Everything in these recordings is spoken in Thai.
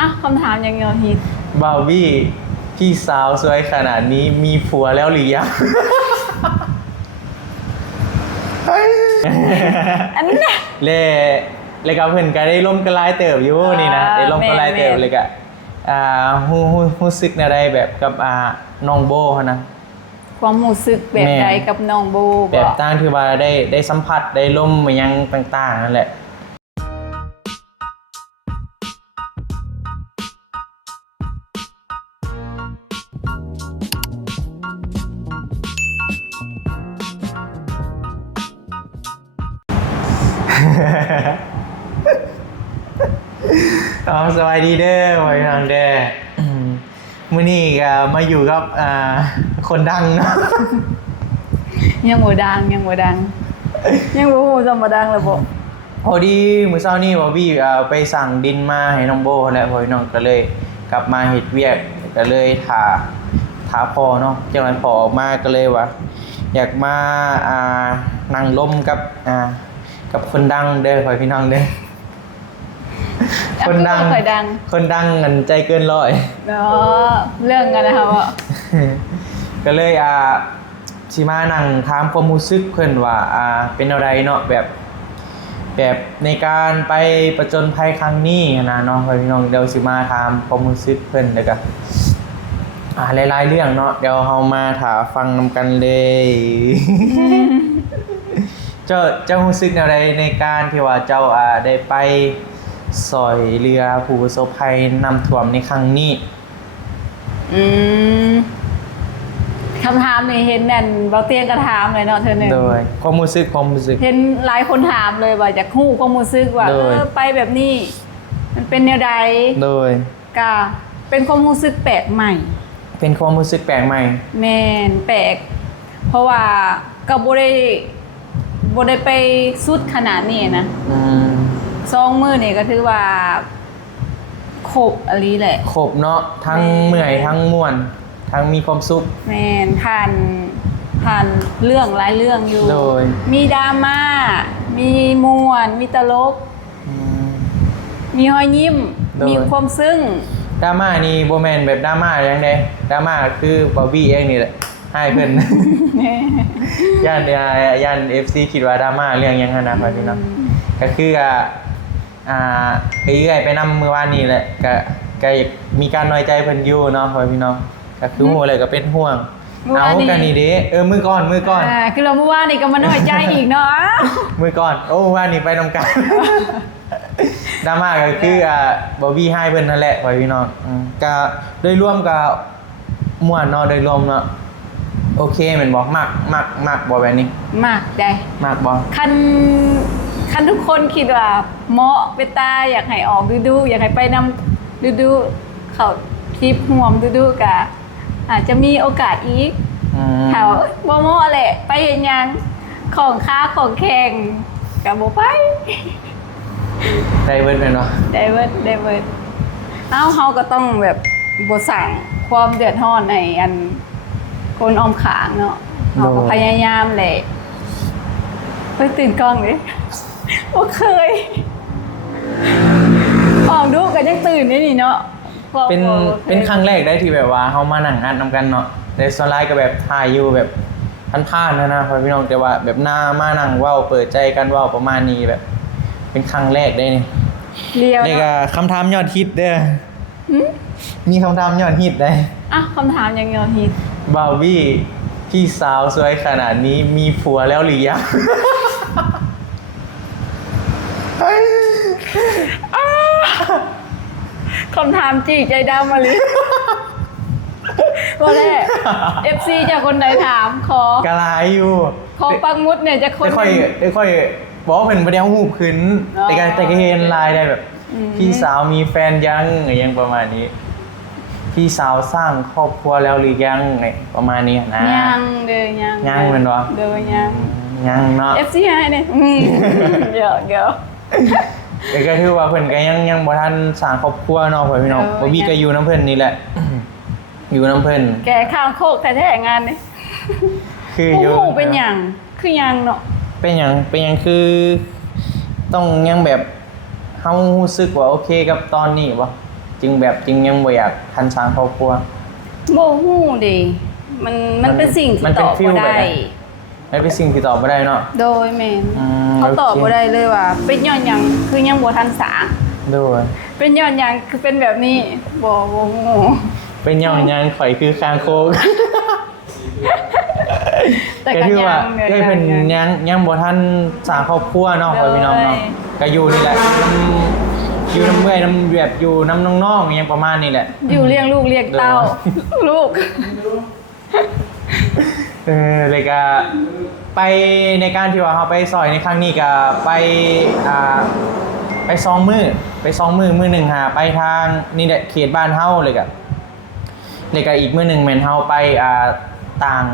อ่ะคำถามยังยอดฮิต บาร์บี้พี่สาวสวยขนาดนี้มีผัวแล้วหรือยัง อันนี้นะ เลยกับเพื่อนก็ได้ร่มกระลายเติบอยู่นี่นะได้ร่มกระลายเติบเลยกะฮู้ซึกอะไรแบบกับน้องโบเขานะ ความรู้สึกแบบใดกับน้องโบ แบบต่างที่ว่าได้สัมผัสได้ร่มมายังต่างๆนั่นแหละ สวัสดีเด้อพี่น้องเด้อมื้อนี้ก็มาอยู่กับคนดังเนาะ ยังบ่ดังยังบ่ฮู้จำบ่ดังเลยบ่ พอดีมื้อเช้านี้ว่าวี่ไปสั่งดินมาให้น้องโบแล้วพอพี่น้องก็เลยกลับมาเฮ็ดเวียกก็เลยถาพ่อเนาะจังหวะพ่อออกมาก็เลยว่าอยากมานั่งร่มกับคนดังเด้อพอพี่น้องเด้อคนดังเงินใจเกินร้อย เนาะเรื่องกันนะคะว่า ก็เลยสิมานั่งถามความรู้สึกเพิ่นว่าเป็นอะไรเนาะแบบในการไปประจนภัยครั้งนี้นะเนาะพี่น้องเดี๋ยวสิมาถามความรู้สึกเพิ่นแล้วก็หลายๆเรื่องเนาะเดี๋ยวเฮามาถามฟังนำกันเลย เจ้ารู้สึกอะไรในการที่ว่าเจ้าได้ไปสอยเรือผู้ประสบภัยน้ำท่วมในครั้งนี้คำถามนี่เห็นนั่นเบาเตียงก็ถามเลยเนาะเธอหนึ่งโดยความรู้สึกเห็นหลายคนถามเลยว่าจากฮู้ความรู้สึกว่าไปแบบนี้มันเป็นแนวใดโดยก็เป็นความรู้สึกแปลกใหม่เป็นความรู้สึกแปลกใหม่แม่นแปลกเพราะว่าก็บ่ได้ไปสุดขนาดนี้นะ2 มื้อนี่ก็ถือว่าครบอลีแหละครบเนาะทั้งเมื่อยทั้งม่วนทั้งมีความสุขแม่นผ่านเรื่องหลายเรื่องอยู่มีดราม่ามีม่วนมีตลกมีรอยยิ้มมีความซึ้งดราม่านี่บ่แม่นแบบดราม่าอย่างใดดราม่าคือบาร์บี้เองนี่แหละให้เพิ่น ย่าน FC คิดว่าดราม่าเรื่องหยังหั่นนะพี่น้องก็คือเรื่อยไปนำมื้อวานนี้แหละก็มีการน้อยใจเพิ่นอยู่เนาะพี่น้องก็คือฮู้เลยก็เป็นห่วงเอากันนี่เด้มื้อก่อนคือเราเมื่อวานนี่ก็มาน้อยใจอีกเนาะ มื้อก่อนเมื่อวานนี่ไปนำกัน ดราม่าก็คือบอบบี้ให้เพิ่นนั่นแหละพี่น้องก็โดยรวมก็ม่วนเนาะโดยรวมเนาะโอเคแม่นบ่มักบ่แบบนี้มักได้มักบ่คันทุกคนคิดว่าเหมาะเป็นตาอยากให้ออกดูอยากให้ไปนำดูเข้าคลิปห่วมดูก็อาจจะมีโอกาสอีกถ้าบ่เหมาะแหละไปเฮ็ดหยังของค้าของแข่งก็บ่ไปได้เบิดแม่นบ่ได้เบิดเฮาก็ต้องแบบบ่สร้างความเดือดร้อนให้อันคนออมขางเนาะเฮาก็พยายามแหละไปตื่นกล้องดิบ่เคยออกดูก็ยังตื่นนี่เนาะเป็นครั้งแรกได้ที่แบบว่าเฮามานั่งอัดนำกันเนาะแต่ส่วนหลายก็แบบถ่ายอยู่แบบผ่านๆนะพี่น้องแต่ว่าแบบหน้ามานั่งเว้าเปิดใจกันเว้าประมาณนี้แบบเป็นครั้งแรกได้นี่เรียวนี่ก็คำถามยอดฮิตเด้อมีคำถามยอดฮิตได้คำถามยังยอดฮิตบาร์บี้พี่สาวสวยขนาดนี้มีผัวแล้วหรือยังคำถามจีใจดำมาเลยว่าแรก FC จากคนไหนถามกระไรอยู่ขอปักมุดเนี่ยจะคนได้ค่อยบอกว่าเป็นประเดี๋ยวหูขึ้นแต่ก็เห็นไลน์ได้แบบพี่สาวมีแฟนยังประมาณนี้พี่สาวสร้างครอบครัวแล้วหรือยังประมาณนี้นะยังเหมือนวะยังเนาะ FC ให้เนี่ยเดี๋ยวก็ถือว่าเพิ่นก็ยังบ่ทันสร้างครอบครัวเนาะพี่น้องบ่มีก็อยู่น้ำเพิ่นนี่แหละอยู่น้ำเพิ่นแกข้างโคกแท้ๆงานนี่คืออยู่เป็นหยังคือหยังเนาะเป็นหยังคือต้องยังแบบเฮารู้สึกว่าโอเคกับตอนนี้บ่ จึงยังบ่อยากทันสร้างครอบครัว บ่ฮู้ดิมันเป็นสิ่งที่ มัน ต เป็น อบ ฟีล บ่ แบบ ได้ ไหน ไม่เป็นสิ่งที่ตอบไม่ได้เนาะ โดยแม่น โอ เขา เค ตอบบ่ได้เลยว่า เป็นย้อนหยังคือยังบ่ทันสร้าง ด้วย เป็นย้อนหยังคือเป็นแบบนี้บ่ฮู้ เป็นย่องยังข่อยคือคางโคก แต่ ก็ ก็ คือ ยั ว่าง เนี่ย เอ้ยเพิ่นยังบ่ทันสร้างครอบครัวเนาะพ่อพี่น้องเนาะ เลย ก็อยู่นี่แหละอยู่น้ำเมื่อยน้ำแบบอยู่น้ำน้องๆอย่างประมาณนี้แหละ อยู่เลี้ยงลูกเลี้ยงเต้า ลูก เลยก็ไปในการที่ว่าเขาไปซอยในครั้งนี้ก็ไปไปซองมือมือหนึ่งหาไปทางนี่แหละเขตบ้านเฮาเลยก็อีกมือหนึ่งแม่นเฮาไปต่าง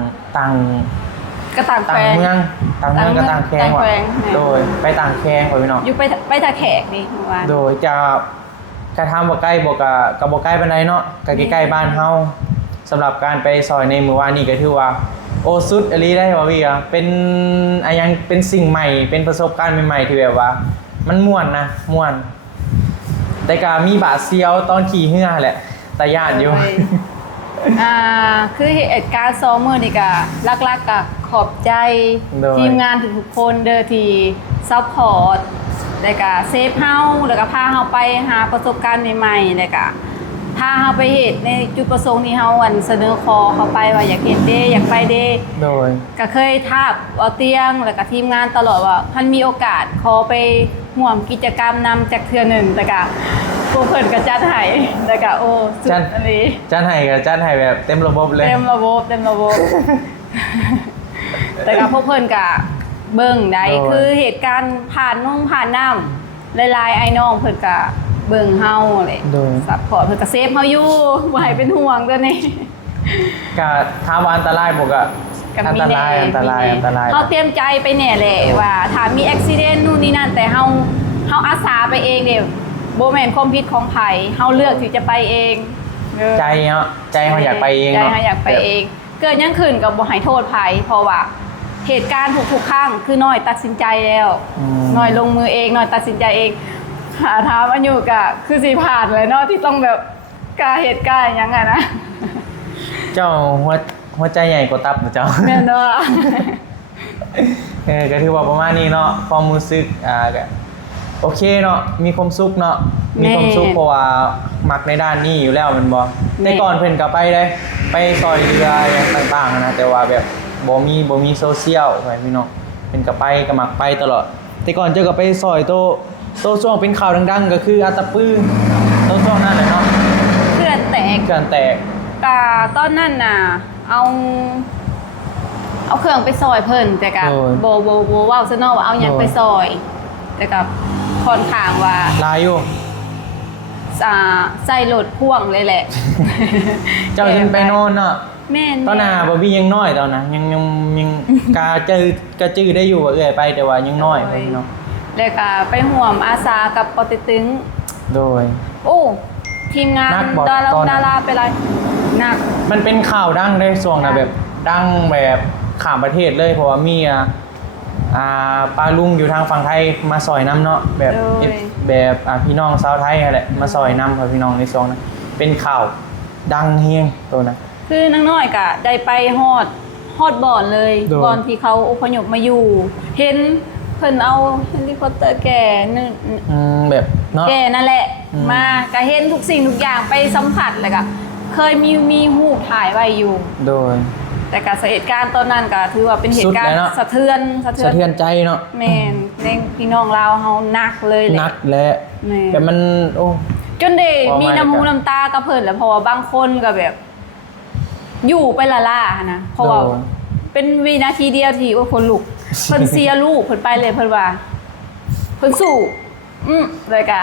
กระต่างแปลง เมืองต่างเมืองกับต่างแคงว่ะ ต่างแขวง โดยไปต่างแคงพ่อพี่น้อง อยู่ไปทาแขกนี่เมื่อวาน โดยจะกระทำบ่ใกล้บ่กับบ่ใกล้ปานใดเนาะก็ใกล้ๆบ้านเฮาสำหรับการไปซอยในมื้อวานนี้ก็ถือว่าโอสุดอหลีได้ว่าพี่อ่ะเป็นยังเป็นสิ่งใหม่เป็นประสบการณ์ใหม่ๆที่แบบว่า มันม่วนนะม่วน แต่ก็มีบาดเสียวตอนขี่เหือแหละแต่ย่านอยู่ โดคือเหตุการณ์ซ้อมมือนี่ก็ลักๆก็ขอบใจ โดย ทีมงานทุกๆคนเด้อที่ซัพพอร์ตแล้วก็เซฟเฮาแล้วก็พาเฮาไปหาประสบการณ์ใหม่ๆแล้วก็พาเฮาไปเฮ็ดในจุดประสงค์ที่เฮาอันเสนอขอเข้าไปว่าอยากเฮ็ดเด้อยากไปเด้ โดย ก็เคยทาบเอาเตียงแล้วก็ทีมงานตลอดว่าท่านมีโอกาสขอไปร่วมกิจกรรมนำจากเทื่อหนึ่งแต่ก็พวกเพิ่นก็จัดให้แต่ก็โอ้สุด จัด อันนี้ จัดให้แบบเต็มระบบเลย เต็มระบบ แต่ก็พวกเพิ่นก็เบิ่งได้ โอ้ย คือเหตุการณ์ผ่านนุ่งผ่านน้ำหลายๆไอ้น้องเพิ่นก็เบิ่งเฮาเลย โดย ซัพพอร์ตเพิ่นก็เซฟเฮาอยู่บ่ให้เป็นห่วงตัวนี้ ก็ถามว่าอันตรายบ่ก็ ก็ อัน มี ต แน่ รายอันตราย มีแน่ อันตราย เขาเตรียมใจไปแน่แหละว่าถ้ามีอุบิเหตุนู่นนี่นั่นแต่เฮาอาสาไปเองเด้บ่แม่นความผิดของไผเฮาเลือกที่จะไปเองเด้อ ใจเนาะใจเขาอยากไปเอง ใจ เนาะ เขาอยากไปเอง เกิดยังขึ้นกับบ่ให้โทษไผเพราะว่าเหตุการณ์ทุกๆครั้งคือน้อยตัดสินใจแล้วน้อยลงมือเองน้อยตัดสินใจเองหาถามอันอยู่ก็คือสิผ่านเลยเนาะที่ต้องแบบกล้าเหตุการณ์หยังไงนะ เจ้าหัวใจใหญ่กว่าตับนะเจ้า แม่นเนาะ ก็ถือว่าประมาณนี้เนาะความรู้สึกก็โอเคเนาะมีความสุขเนาะมีความสุขเพราะว่ามักในด้านนี้อยู่แล้วแมันบ่แต่ก่อนเพิ่นก็ไปได้ไปซอยเรืออย่างต่างๆนะแต่ว่าแบบบ่มีโซเชียลไว้พี่น้องเพิ่นก็ไปก็มักไปตลอดแต่ก่อนเจอก็ไปซอยโตช่วงเป็นข่าวดังๆก็คืออาตะปื้อโตช่วงนั้นแหละเนาะ เพื่อนแตก การแตก กะตอนนั้นน่ะเอาเครื่องไปซอยเพิ่นแต่กะโบว้าวซะเนาะว่าเอาหยังไปซอย แต่กับค่อนข้างว่า ลายอยู่ ใส่รถพ่วงเลยแหละ เจ้าขึ้นไปโน่นเนาะ แม่น ตอนน่ะบอบบี้ยังน้อยตอนนะยังกาจื้อได้อยู่ว่าเอื้อยไปแต่ว่ายังน้อยพี่น้อง แล้วก็ไปห่วมอาสากับปอเต็กตึง โดย โอ้ทีมงาน นักบอก ดารา ตอนนั้น ดาราไปเลยหนัก มันเป็นข่าวดังได้ส่วงนะแบบดังแบบข้ามประเทศเลยเพราะว่ามีป้าลุงอยู่ทางฝั่งไทยมาซอยน้ำเนาะแบบพี่น้องชาวไทยอะไรมาซอยน้ำกับพี่น้องในช่วงนั้นเป็นข่าวดังเฮียงตัวนะ คือนางน้อยก็ได้ไปฮอดบ่อนเลย โดย บ่อนที่เขาอพยพมาอยู่ เห็นเพิ่นเอาเฮลิคอปเตอร์แก่นึง แบบเนาะ แก่นั่นแหละ อืม มาก็เห็นทุกสิ่งทุกอย่างไปสัมผัสเลยก็เคยมีรูปถ่ายไว้อยู่ โดย แต่การเหตุการณ์ตอนนั้นก็ถือว่าเป็นเหตุการณ์ สุดเลยเนาะ สะเทือน สะเทือนใจเนาะ แม่นในพี่น้องเราวเฮานักเลยแหละ นักและ แม่ แต่มันโอ้ จนได้ พอ มี มา น้ำมู แล้วกัน น้ำตากับเพิ่นแล้วเพราะว่าบางคนก็แบบ อยู่ไปละล่าหั้นนะเพราะว่า โดน เป็นวินาทีเดียวที่ว่าคนลุก เพิ่นเสียลูกเพิ่นไปเลยเพิ่นว่าเพิ่นสู้เลยกะ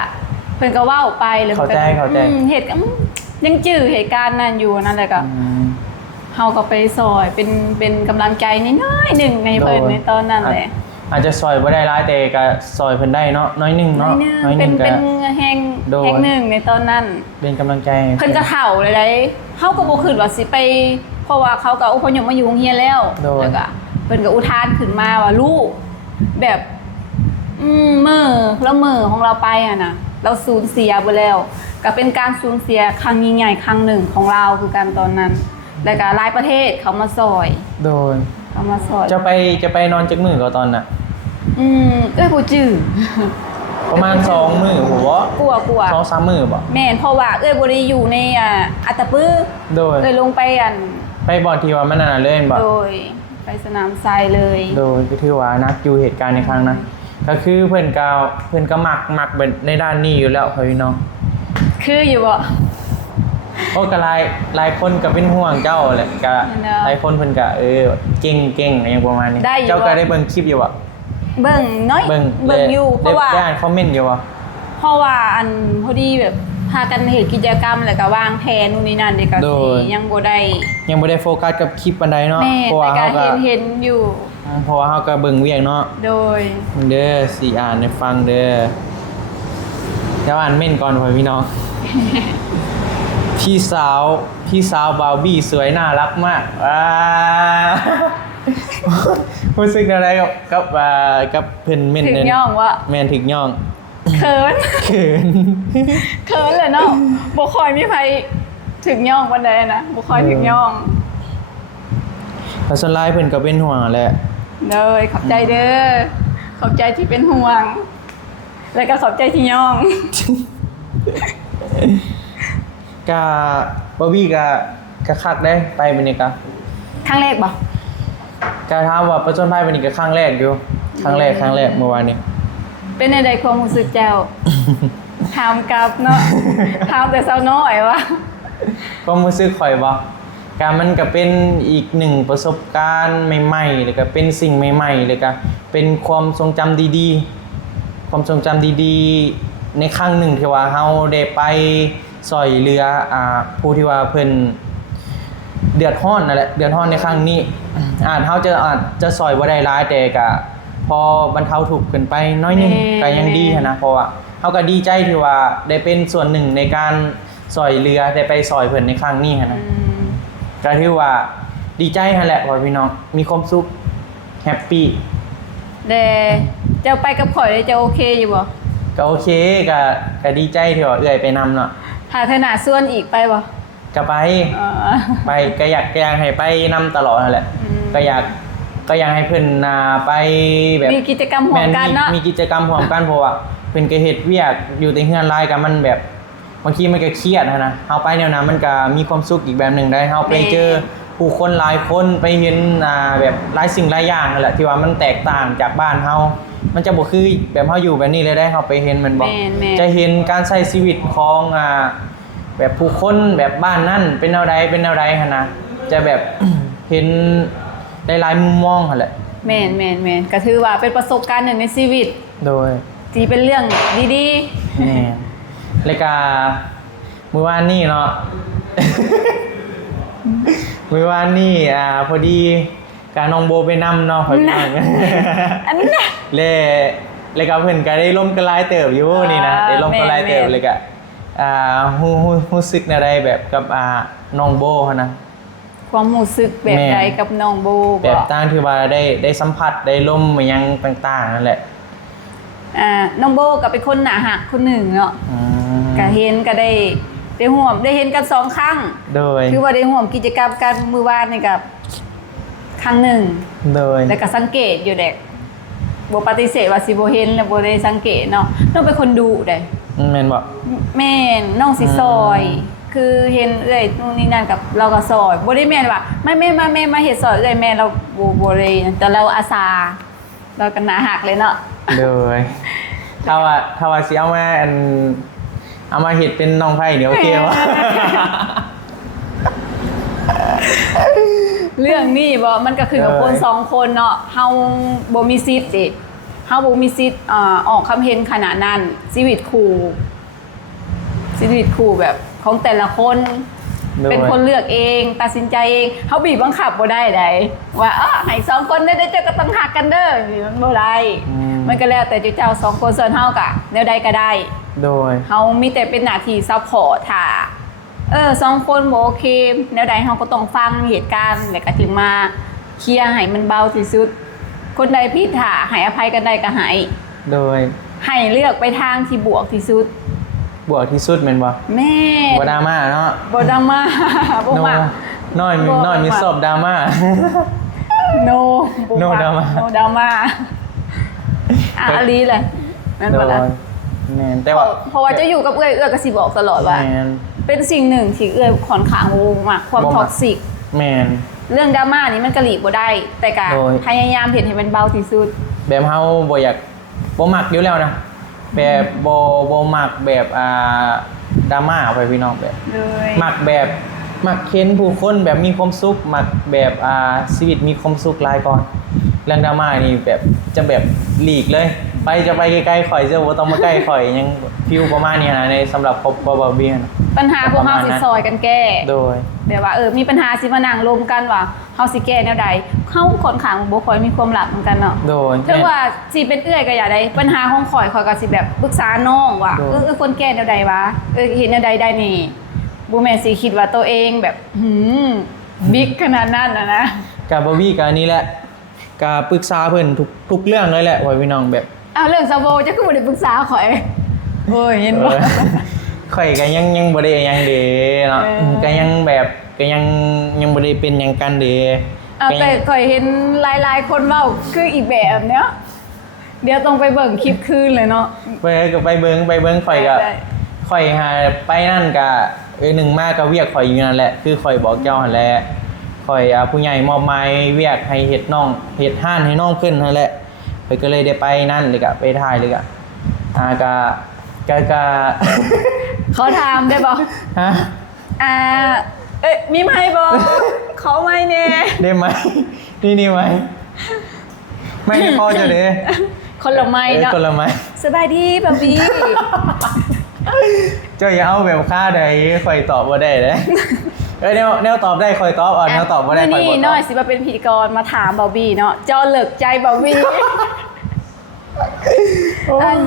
เพิ่นก็เว้าไปเลย เข้าใจ เหตุการณ์ยังจื้อเหตุการณ์นั้นอยู่นั่นแหละก็เฮาก็ไปซอยเป็นกำลังใจน้อยๆหนึ่งในเพิ่นในตอนนั้นแหละ อาจจะซอยบ่ได้ร้ายแต่ก็ซอยเพิ่นได้เนาะน้อยหนึง น้อ เนาะ ยหนึง น้อยห เป็ นึ น งก็ เป็นแห่ง โดน แห่งหนึ่งในตอนนั้น เป็นกำลังใจ เพิ่นก็เฒ่าเลยได้เฮาก็บ่คิดว่าสิไป เพราะว่าเขาก็อพยพมาอยู่โรงเรียนแล้ว โดน แล้วก็เพิ่นก็อุทานขึ้นมาว่าลูกแบบมื้อแล้วมื้อของเราไปอ่ะนะเราสูญเสียไปแล้ว ก็เป็นการสูญเสียครั้งยิ่งใหญ่ครั้งหนึ่งของเราคือการตอนนั้นแล้วก็หลายประเทศเขามาซอย โดย เขามาซอย จะไปนอนจักมื้อก็ตอนน่ะ บ่จื้อ ประมาณ2มื้อหัว กลัว 2-3มื้อบ่ แม่นเพราะว่าบ่ได้อยู่ในอัตตปื้อ โดย เลยลงไปไปบ่อนที่ว่ามันนั่นน่ะเลยบ่ โดยไปสนามทรายเลย โดยก็ถือว่านักอยู่เหตุการณ์ในครั้งนั้นก็คือเพิ่นก็มักในด้านนี้อยู่แล้วพี่น้อง คืออยู่บ่ โอ้ก็หลายคนก็เป็นห่วงเจ้าแหละก็ เนาะ หลายคนเพิ่นก็เก่งอย่างประมาณนี้ ได้อยู่ เจ้าก็ วะ ได้เบิ่งคลิปอยู่บ่ เบิ่งน้อย เบิ่ง อยู่เพราะว่า ได้อ่านคอมเมนต์อยู่บ่ เพราะว่าพอดีแบบพากันเฮ็ดกิจกรรมแล้วก็วางแผนนู่นนี่นั่นเด็กก็ โด สิ ย ยังบ่ได้ ยังบ่ได้โฟกัสกับคลิปปานใดเนาะ แม่ เพราะว่า แต่ เฮา ก็ ก็ เห็นอยู่ เพราะว่าเฮาก็เบิ่งเวียกเนาะ โดย เด้อสิอ่านให้ฟังเด้อเดี๋ยวอ่านเม่นก่อนพี่น้อง พี่สาวบาวบี้สวยน่ารักมากรู้สึกอะไรกับเพิ่นเม่น ถึง เนี่ย ย่องว่า แม่นถึกย่อง เขิน เขิน เขินเลยเนาะบ่ค่อยมีใครถึงย่องปานใดนะบ่ค่อยถึงย่อง แต่ส่วนหลายเพิ่นก็เป็นห่วงแหละ เลยขอบใจเด้อขอบใจที่เป็นห่วง แล้วก็ขอบใจที่ย่อง กะบาวบี้ก็คักได้ไปมื้อนี้กะ ครั้งแรกบ่ กะถามว่าประจนภัยมื้อนี้ก็ครั้งแรกอยู่ครั้งแรกเมื่อวานนี้ เป็นในใดความรู้สึกเจ้า ถามกลับเนาะ ถามแต่สาวน้อยว่า ก็รู้สึกข่อยบ่การมันก็เป็นอีกหนึ่งประสบการณ์ใหม่ๆแล้วก็เป็นสิ่งใหม่ๆแล้วก็เป็นความทรงจำดีๆความทรงจำดีๆในครั้งหนึ่งที่ว่าเฮาได้ไปช่วยเหลือผู้ที่ว่าเพิ่นเดือดร้อนนั่นแหละเดือดร้อนในครั้งนี้เฮาอาจจะช่วยบ่ได้หลายแต่ก็พอบรรเทาทุกข์กันไปน้อยหนึงก็ยังดีหั้นนะเพราะว่าเฮาก็ดีใจที่ว่าได้เป็นส่วนหนึ่งในการช่วยเหลือได้ไปช่วยเพิ่นในครั้งนี้หั้นนะก็ถือว่าดีใจหั่นแหละพ่อพี่น้องมีความสุขแฮปปี้ แต่เจ้าไปกับข่อยเลยจะโอเคอยู่บ่ ก็โอเคก็ดีใจที่ว่าเอื้อยไปนำเนาะ ถ้าขนาดส่วนอีกไปบ่ ก็ไป อ๋อ ไปก็อยากให้ไปนำตลอดนั่นแหละ อืม ก็อยากให้เพิ่นไปแบบ มีกิจกรรมร่วมกันเนาะ มีกิจกรรมร่วมกันเพราะว่าเพิ่นก็เฮ็ดเวียกอยู่แต่เฮือนหลายก็มันแบบบางทีมันก็เครียดนะเฮาไปแนวนั้นมันก็มีความสุขอีกแบบหนึงได้เฮาไปเจอผู้คนหลายคนไปเห็นแบบหลายสิ่งหลายอย่างนั่นแหละที่ว่ามันแตกต่างจากบ้านเฮามันจะบ่คือแบบเฮาอยู่แบบนี้เลยได้เฮาไปเห็นมันบ่ แม่น จะเห็นการใช้ชีวิตของแบบผู้คนแบบบ้านนั่นเป็นแนวใดหั่นนะจะแบบ เห็นได้หลายมุมมองหั่นแหละ แม่นก็ถือว่าเป็นประสบการณ์หนึ่งในชีวิต โดย ที่เป็นเรื่องดี แม่แล้วก็มื้อวานนี้เนาะ มื้อวานนี้พอดีการน้องโบไปนำเนาะข่อยฟัง ๆ อันนั้นน่ะ แล้วก็เพิ่นก็ได้ร่มกระลายเติบอยู่นี่นะได้ร่มกระลายเติบ แม่น เลยก็ฮู้สึกอะไรแบบกับน้องโบเขานะ ความรู้สึกแบบใดกับน้องโบ แบบต่างที่ว่าได้สัมผัสได้ร่มมายังต่างๆนั่นแหละ น้องโบก็เป็นคนหนาหักคนหนึ่งเนาะ อืม ก็เห็นก็ได้ห่วมได้เห็นกัน2ครั้ง โดย คือว่าได้ห่วมกิจกรรมกันมือวานนี่กับครั้งหนึ่ง โดย แล้วก็สังเกตอยู่เด็กบ่ปฏิเสธว่าสิบ่เห็นแล้วบ่ได้สังเกตเนาะน้องเป็นคนดุเด้ แม่นบ่ แม่นน้องสิซอย คือเห็นเอ้ยนู่นนี่นั่นกับเราก็ซอยบ่ได้แม่นว่าไม่แม่มาเฮ็ดซอยเอ้ยแม่เราบ่ได้แต่เราอาสาเราก็หนาหักเลยเนาะ โดยถ้าว่าสิเอามาเฮ็ดเป็นน้องไผ่นี่โอเคบ่ เรื่องนี้บ่มันก็คือกับคนสองคนเนาะเฮาบ่มีสิทธิ์ดิเฮาบ่มีสิทธิ์ออกคำเห็นขนาดนั้นชีวิตคู่แบบของแต่ละคน โดย เป็นคนเลือกเองตัดสินใจเองเฮาบีบบังคับบ่ได้ใดว่าให้สองคนได้เจอก็ต้องหักกันเด้อมันบ่ได้มันก็แล้วแต่เจ้าสองคนส่วนเฮาก็แนวใดก็ได้ โดย เฮามีแต่เป็นหน้าที่ซัพพอร์ตถ้าสองคนบ่โอเคแนวใดเฮาก็ต้องฟังเหตุการณ์แล้วก็ถึงมาเคลียร์ให้มันเบาที่สุดคนใดผิดถ้าให้อภัยกันได้ก็ให้ โดย ให้เลือกไปทางที่บวกที่สุด บวกที่สุดแม่นบ่ แม่ บ่ดราม่าเนาะ บ่ดราม่าบ่มัก น้อยมีสอบดราม่า no No drama no drama อลีเลยนั่น โด บ่ ย ล่ะ แม่นแต่ว่า เพราะว่าจะอยู่กับเอื้อยก็สิบอกตลอดว่า แม่น เป็นสิ่งหนึ่งที่เอื้อยค่อนข้างโมากความ บ่มัก ท็อกซิก แม่น เรื่องดราม่านี้มันกะหลีบ่ได้ แต่ก็ โดย พยายามเห็นให้มันเบาที่สุด แบบเฮาบ่อยากบ่มักอยู่แล้วนะแบบบ่มักแบบดราม่าไปพี่น้องแบบ เลย มักแบบมักเห็นผู้คนแบบมีความสุขมักแบบชีวิตมีความสุขหลายก่อนเรื่องดราม่านี่แบบจะแบบหลีกเลย จะไปไกลๆข่อยจะบ่ต้องมาใกล้ข่อยยังฟิวประมาณนี้นะในสำหรับครอบครัวบาร์บี้นะ ปัญหาพวกเฮาสิซอยกันแก้ โดย แบบว่ามีปัญหาสิมานั่งรวมกันว่าเฮาสิแก้แนวใดเฮาค่อนข้างบ่ค่อยมีความลับเหมือนกันเนาะ โดย ถึงว่าสิเป็นเอื้อยก็อย่าได้ปัญหาของข่อยก็สิแบบปรึกษาน้องว่า โดย คนแก้แนวใดวะเห็นแนวใดได้นี่บ่แม่นสิคิดว่าตัวเองแบบบิ๊กขนาดนั้นนะ กับบาร์บี้กับอันนี้แหละกับปรึกษาเพิ่นทุกเรื่องเลยแหละไว้พี่น้องแบบ เอาเรื่องซาโบจะคือบ่ได้ปรึกษาข่อยโอ้ยเห็นบ่ ข่อยก็ยังบ่ได้หยังเด้เนาะ เออ ก็ยังแบบก็ยังบ่ได้เป็นหยังกันเด้ เอาแต่ข่อยเห็นหลายๆคนเว้าคืออีกแบบเนี้ยเดี๋ยวต้องไปเบิ่งคลิปคืนเลยเนาะ ไปเบิ่งข่อยก็ ได้ ข่อยหาไปนั่นก็หนึ่งมากก็เวียกข่อยอยู่นั่นแหละคือข่อยบอกเจ้าหั่นแหละข่อยผู้ใหญ่มอบหมายเวียกให้เฮ็ดห้านให้น้องเพิ่นนั่นแหละข่อยก็เลยได้ไปนั่นเลยก็ไปถ่ายเลยก็ก็ เขาถามได้บ่ ฮะ มีไมค์บ่เขาไมค์แน่ ได้ไหมนี่ไหมไม่ได้พอจะเด้ คนละไมค์เนาะ คนละไหม สบายดีบับบี้ เจ้าอย่าเอาแบบค่าใดข่อยตอบบ่ได้เด้แนวตอบได้ข่อยตอบแนวตอบบ่ได้ข่อยบ่ นี่ ต น้ อ อบ ยสิมาเป็นพิธีกรมาถามบับบี้เนาะจอเลิกใจบับบี้อัน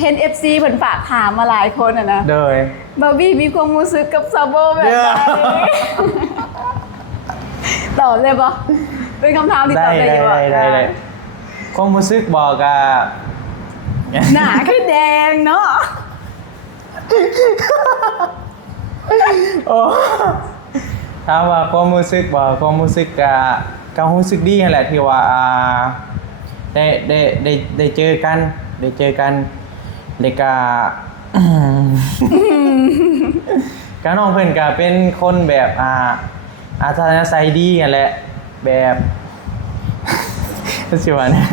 เห็น FC เพิ่นฝากถามมาหลายคนนะ โดย บับบี้มีความรู้สึกกับซาโบแบบ เด้ ไหน อ ตอบเลยบ่เป็นคำถามที่ตอบได้อยู่บ่ ได้ความรู้สึกบอกอ่ะ หน้าคือแดงเนาะ โอ้ถามว่าความรู้สึกบอกความรู้สึกก็รู้สึกดีนั่นแหละที่ว่าได้เจอกันแล้วก็ก็น้องเพิ่นก็เป็นคนแบบอาทยาศัยดีนั่นแหละแบบสิว่าเนี่ย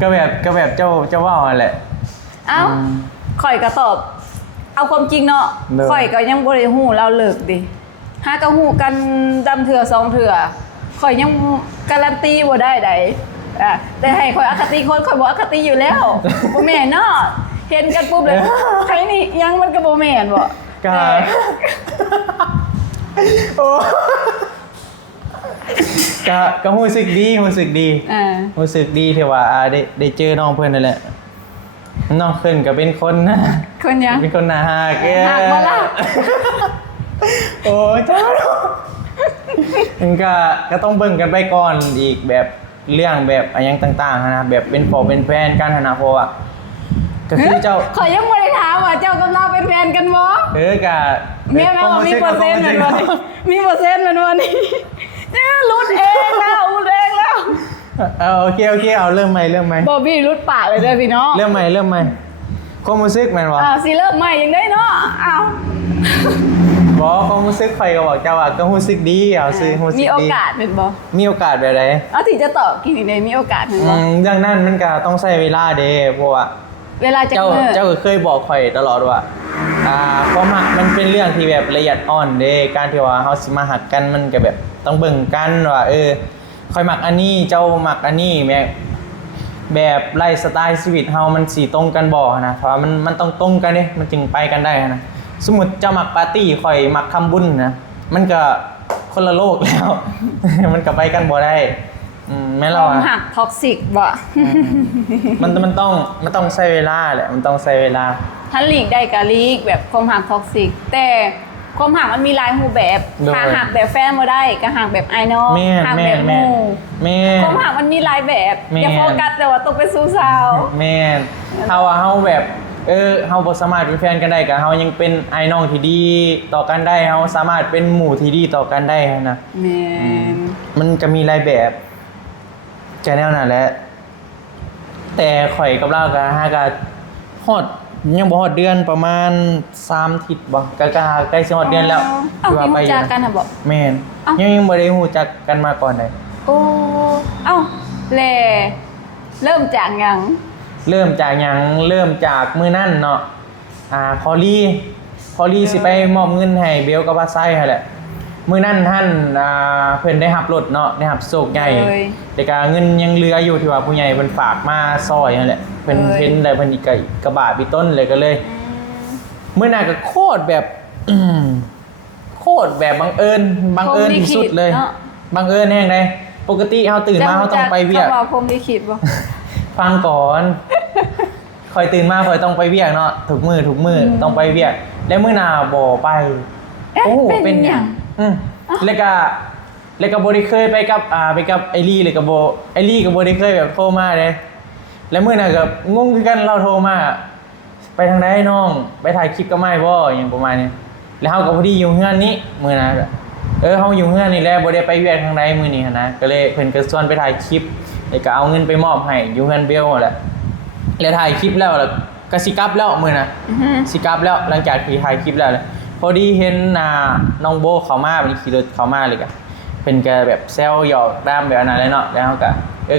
ก็แบบเจ้าว่าวนั่นแหละ เอ้าข่อยก็ตอบ เอาความจริงเนาะ เลิก ข่อยก็ยังบ่ได้ฮู้เราเลิกดิหาก็ฮู้กันดำเถื่อสองเถื่อข่อยยังการันตีบ่ได้ใดแต่ให้ข่อยอคติคนข่อยบ่อคติอยู่แล้วบ่แม่นเนาะเห็นกันปุ๊บเลยใครนี่ยังมันก็บ่แม่นบ่ ก็โอ้ก็รู้สึกดีรู้สึกดี รู้สึกดีที่ว่าได้เจอน้องเพื่อนนั่นแหละน้องเพื่อนก็เป็นคนนะ คนยัง เป็นคนน่าฮัก หักบ่ล่ะ โอ้เจ้ามันก็ต้องเบิ่งกันไปก่อนอีกแบบเรื่องแบบอะไรยังต่างๆนะแบบเป็นแฟนกันนะเพราะว่าก็คือเจ้า ข่อยยังบ่ได้ถามว่าเจ้ากับเราเป็นแฟนกันบ่ กะ แม่ว่ามีเปอร์เซ็นต์เหมือนวันนี้มีเปอร์เซ็นต์เหมือนวันนี้เนี่ยรุดเองแล้วรุดเองแล้ว โอเคเอาเริ่มใหม่ บอบบี้รุดปากเลยเด้อพี่น้อง เริ่มใหม่ความรู้สึกแม่นบ่ สิเริ่มใหม่ยังได้เนาะอ้าว บอกความรู้สึกใครก็บอกเจ้าว่าก็รู้สึกดีเอาซื้อรู้สึกดี มีโอกาสเป็นบ่ มีโอกาสแบบไหน เอาถึงจะตอบกี่ในมีโอกาสเป็นบ่ อย่างนั้นมันก็ต้องใช้เวลาเด้เพราะว่า เวลาจะ เจ้า เมื่อ ก็เคยบอกข่อยตลอดว่าความหักมันเป็นเรื่องที่แบบละเอียดอ่อนเด้การที่ว่าเฮาสิมาหักกันมันก็แบบต้องเบิ่งกันว่าข่อยมักอันนี้เจ้ามักอันนี้แบบไลฟ์สไตล์ชีวิตเฮามันสิตรงกันบ่นะเพราะว่ามันต้องตรงกันเด้มันจึงไปกันได้นะสมมุติเจ้ามักปาร์ตี้ข่อยมักทำบุญนะมันก็คนละโลกแล้ว มันก็ไปกันบ่ได้แม่ ค เรา วามหักท็อกซิกบ่ มันต้องใช้เวลาแหละมันต้องใช้เวลา ถ้าลีกได้ก็ลีกแบบความหักท็อกซิกแต่ความหักมันมีหลายรูปแบบ โดย ถ้าหักแบบแฟนบ่ได้ก็หักแบบไอ้น้อง แม่ หักแบบหมู่ แม่ ความหักมันมีหลายแบบ แม่ อย่าโฟกัสแต่ว่าต้องเป็นสู้สาว แม่ถ้าว่าเฮาแบบ เฮาบ่สามารถเป็นแฟนกันได้ก็เฮายังเป็นไอ้น้องที่ดีต่อกันได้เฮาสามารถเป็นหมู่ที่ดีต่อกันได้นะ แม่น มันก็มีหลายแบบแค่แนวนั้นแหละแต่ข่อยกับเราก็หาก็ฮอดยังบ่ฮอดเดือนประมาณ3ทิศบ่ก็ใกล้สิฮอดเดือนแล้ว เอ้า ที่ พี่ ไป รู้จักกันน่ะบ่ แม่น เอ้า ยังบ่ได้ฮู้จักกันมาก่อนเลย โอ้เอ้าแลเริ่มจากหยัง เริ่มจากหยังเริ่มจากมื้อนั้นเนาะพอลี่สิไปมอบเงินให้เบลกับว่าไส้หั่นแหละมื้อนั้นท่านเพิ่นได้รับรถเนาะได้รับโชคใหญ่แต่ก็เงินยังเหลืออยู่ที่ว่าผู้ใหญ่เพิ่นฝากมาซอยนั่นแหละเพิ่นเห็นได้เพิ่นอีกกระบะพี่ต้นเลยก็เลยมื้อนั้นก็โคตรแบบโคตรแบบบังเอิญที่สุดเลยบังเอิญแฮงใดปกติเฮาตื่นมาเฮาต้องไปเวียก เขาว่าพรหมลิขิตบ่ ฟังก่อนคอยตื่นมาคอยต้องไปเวียกเนาะทุกมือต้องไปเวียก แล้วมื้อหน้าบ่ไป เอ๊ะ โอ้ เป็นหยัง แล้วก็บ่ได้เคยไปกับไอลี่เลยก็บ่ไอลี่ก็บ่ได้เคยแบบโทรมาเลยแล้วมื้อหน้าก็งงคือกันเราโทรมาไปทางใดน้องไปถ่ายคลิปกับไม้บ่อหยังประมาณนี้แล้วเฮาก็พอดีอยู่เฮือนนี้มื้อหน้าก็เฮาอยู่เฮือนนี่แหละบ่ได้ไปเวียกทางใดมื้อนี้หันนะก็เลยเพิ่นก็ชวนไปถ่ายคลิปแล้วก็เอาเงินไปมอบให้อยู่เฮือนเบลนั่นแหละแล้วถ่ายคลิปแล้วก็สิกลับแล้วมื้อน่ะสิกลับแล้วหลังจากที่ถ่ายคลิปแล้วพอดีเห็นน้องโบเข้ามาบัดนี้ขี่รถเข้ามาเลยก็เพิ่นก็แบบแซวหยอกตามแบบนั้นเลยเนาะแล้วก็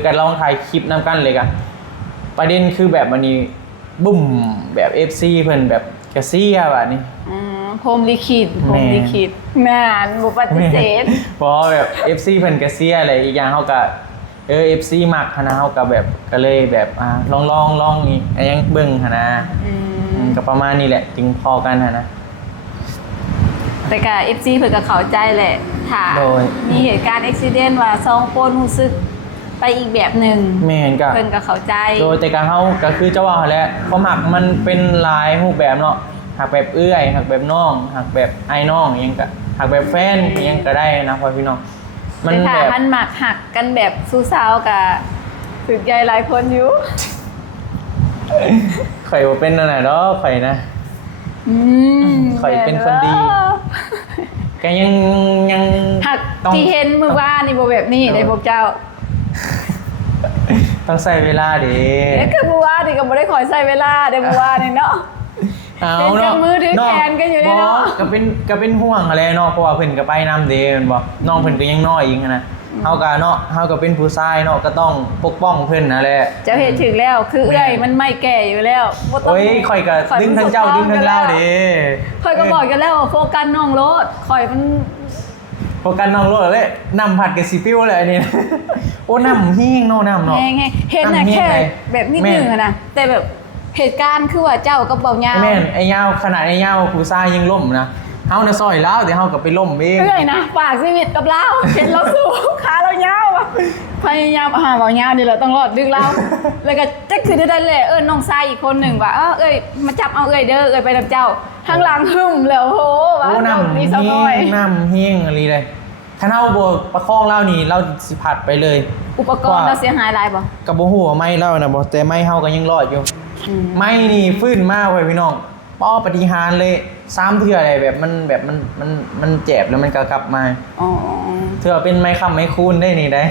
ก็ลองถ่ายคลิปนํกันเลยก็ประเด็นคือแบบวันนี้บุ้มแบบ FC เพิ่นแบบกระเซียบัดนี้ พรหมลิขิตนานบ่ปฏิเสธ เพราะแบบ FC เพิ่นก็เซียอะไรอีกอย่างเฮาก็FC มักหันนะเฮาก็แบบก็เลยแบบลองอีกยังเบิ่งหันนะก็ประมาณนี้แหละจึงพอกันหันนะ แต่ก็ FC เพิ่นก็เข้าใจแหละถ้า โดย มีเหตุการณ์อุบิเหตุว่า2คนรู้สึกไปอีกแบบหนึง แม่นก็ เพิ่นก็เข้าใจ โดยแต่การเฮาก็คือจะว่าหั่นแหละความหักมันเป็นหลายรูปแบบเนาะหักแบบเอื้อยหักแบบน้องหักแบบไอ้น้องอิหยังก็หักแบบแฟนอิหยังก็ได้นะพ่อพี่น้องมัน แต่ถ้า แบบ หันหมักหักกันแบบสู้สาวก็ถึกใหญ่หลายคนอยู่ ข่อยบ่เป็นนั่นน่ะดอกข่อยนะ ข่อยเป็นคนดี ก็ยัง หัก ต้อง ที่เห็นมื้อวานนี่บ่แบบนี้ได้พวกเจ้า ต้องใช้เวลาดิ เอ๊ะคือมื้อวานนี่ก็บ่ได้ขอใช้เวลาได้มื้อวานนี่เนาะ เอา เป็นจั เนาะ บมือถือแขนกันอยู่เลยเนาะ ก็เป็นห่วงอะไรเนาะเพราะว่าเพิ่นก็ไปนำเด้แม่นบ่น้องเพิ่นก็ยังน้อยอีกนะเฮาก็เป็นผู้ชายเนาะก็ต้องปกป้องเพิ่นนั่นแหละ เจ้าเฮ็ดถึงแล้วคือเอื้อยมันไม่แก่อยู่แล้วบ่ต้อง โอ้ยข่อยก็ดึงทั้งเจ้าดึงทั้งเราเด้ ข่อยก็บอกกันแล้วว่าโฟกัสน้องโลดข่อยมัน โฟกัสน้องโลดเลยนำผัดกับสิฟิวเลยอันนี้ โอ้น้ำหิ้งเนาะน้ำเนาะ แห้งเห็นน่ะ น้ำเหี้ย แค่ ไง แบบนิดนึงอะนะแต่แบบเหตุการณ์คือว่าเจ้ากับเบาหยาว แม่นไอ้ยาวขนาดไอ้ยาวผู้ชายยังล่มนะเฮาน่ะซอยแล้วแต่เฮาก็ไปล่มเอง เอื้อยนะฝากชีวิตกับเราเห็นเราสู้ขาเรายาวอะพยายามหาเบาหยาวนี่แหละต้องรอดดึงเรา แล้วก็จักคือได้แหละน้องชายอีกคนหนึ่งว่าเอ้ยมาจับเอาเอ้ยเด้อเอ้ยไปกับเจ้าข้างหลังหึมแล้วโหว่า โอ้น้ำ มี หิ้ สาวน้อย งน้ำหิ้งอะไรเลยถ้าเฮาบ่ประคองเรานี่เราสิผัดไปเลย อุปกรณ์เราเสียหายหลายบ่ ก็บ่ฮู้ว่าไม้เราน่ะบ่แต่ไม้เฮาก็ยังรอดอยู่ ไม้นี่ฟื้นมาเว้ยพี่น้องป้อปฏิหารย์เลย3เทื่ออะไรแบบมันเจ็บแล้วมันก็กลับมา อ๋อ เทื่อเป็นไม้ค้ำไม้คูนได้นี่ได้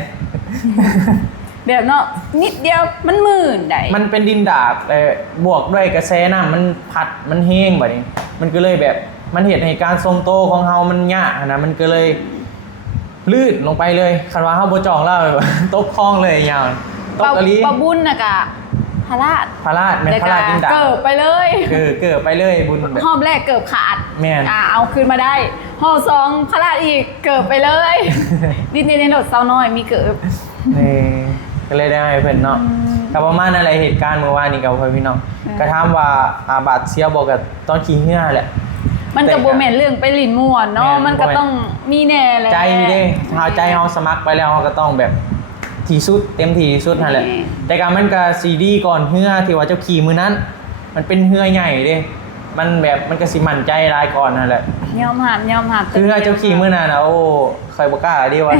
แบบเนาะนิดเดียวมันหมื่นได้ มันเป็นดินดาบแต่บวกด้วยกระแสน้ำมันพัดมันแห้งแบบนี้มันก็เลยแบบมันเหตุให้การทรงโตของเฮามันยากนะมันก็เลยลื่นลงไปเลยคันว่าเฮาบ่จองแล้ว ตกคลองเลยยาวตกกะลี ปะบุญน่ะกะพระราช พระราชแม่นพระราชดินดาบ เกิดไปเลย เกิดไปเลยบุญแบบ ห้อมแรกเกิดขาด แม่น เอาคืนมาได้ห้อสองพระราชอีกเกิดไปเลย ดินในโดดเซาน้อยมีเกิด นี่ก็เลยได้ให้เพิ่นเนาะก็ประมาณอะไรเหตุการณ์เมื่อวานนี้กับพี่น้องก็ถามว่าอาบัตเสียบ่กับตอนขี่เหือแหละ มันกับโบแมนเรื่องไปหลินม่วนเนาะ แม่น มันก็ต้องมีแน่แหละ ใจเด้เฮาใจเฮาสมัครไปแล้วเฮาก็ต้องแบบที่สุดเต็มที่ที่สุดนั่นแหละ แต่การมันก็ซีดีก่อนเหือที่ว่าเจ้าขี่มือนั้น มันเป็นเหือใหญ่เด้มันแบบมันก็สิมั่นใจหลายก่อนนั่นแหละ ยอมหับ คือเจ้าขี่มือนั้นน่ะโอ้ค่อยบ่กล้าดีว่า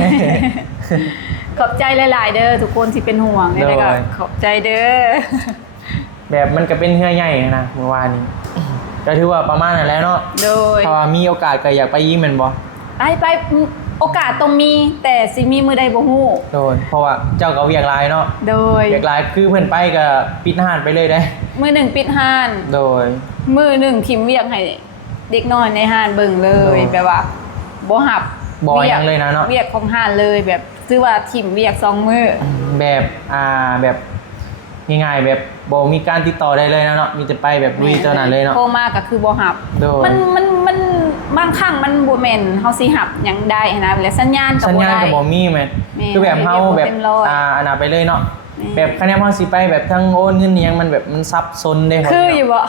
ขอบใจหลายๆเด้อทุกคนที่เป็นห่วงนี่ก็ โดย ขอบใจเด้อ แบบมันก็เป็นเฮือใหญ่นะเมื่อวานนี้ ก็ถือว่าประมาณนั้นแหล้วเนาะ โดย ถ้าว่ามีโอกาสก็อยากไปยิงแม่นบ่ ไปโอกาสต้องมีแต่สิมีมือใดบ่ฮู้ โดยเพราะว่าเจ้าก็เวียกหลายเนาะ โดย เวียกหลายคือเพิ่นไปก็ปิดห้านไปเลยได้ มือหนึ่งปิดห้าน โดย มือหนึ่งทิมเวียกให้เด็กน้อยในห้านเบิ่งเลย โอ้ แบบว่าบ่หับ บ่หยังเลยนะเนาะ เวียกของห้านเลยแบบชื่อว่าทิมเวียก2มื้อ แบบแบบง่ายๆแบบบ่มีการติดต่อได้เลยนะเนาะมีแต่ไปแบบลุยเท่านั้นเลยเนาะ โทรมาก็คือบ่หับ โดย มันบางครั้งมันบ่แม่นเฮาสิหับหยังได้นะแล้วสัญญาณก็ สัญ บ่ ญาณ ได้ ก็บ่มีแม่น แม่ คือแบบเฮาแบบ เต็มร้อย อันน่ะไปเลยเนาะ แม่ แบบคะแนนเฮาสิไปแบบทั้งโอนเงินอิหยังมันแบบมันซับซ้อนเด้ คืออยู่บ่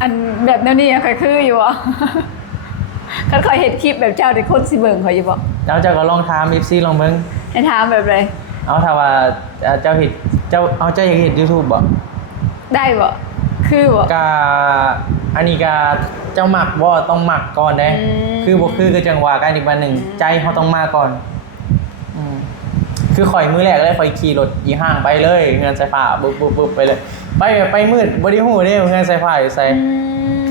อันแบบแนวนี้ค่อยคืออยู่บ่ คันค่อยเห็นคลิปแบบเจ้าที่คนสิเบิ่งค่อยอยู่บ่ แล้วเจ้าก็ลองถาม FC ลองเบิ่ง ให้ถามแบบไร เอาถ้าว่าเจ้าเฮ็ดเจ้าอยากเฮ็ด YouTube บ่ ได้บ่คือบ่ ก็อันนี้ก็เจ้าหมักบ่ต้องหมักก่อนเด้ อืม คือบ่คือก็จังว่ากันอีกวันหนึงใจเฮาต้องมาก่อนอืมคือข่อยมื้อแรกเลยข่อยขี่รถอีห้างไปเลยเงินไฟฟ้าบึบๆๆไปเลย ไปแบบไปมืดบ่ได้ฮู้เด้เงินไฟฟ้าอยู่ไส อืม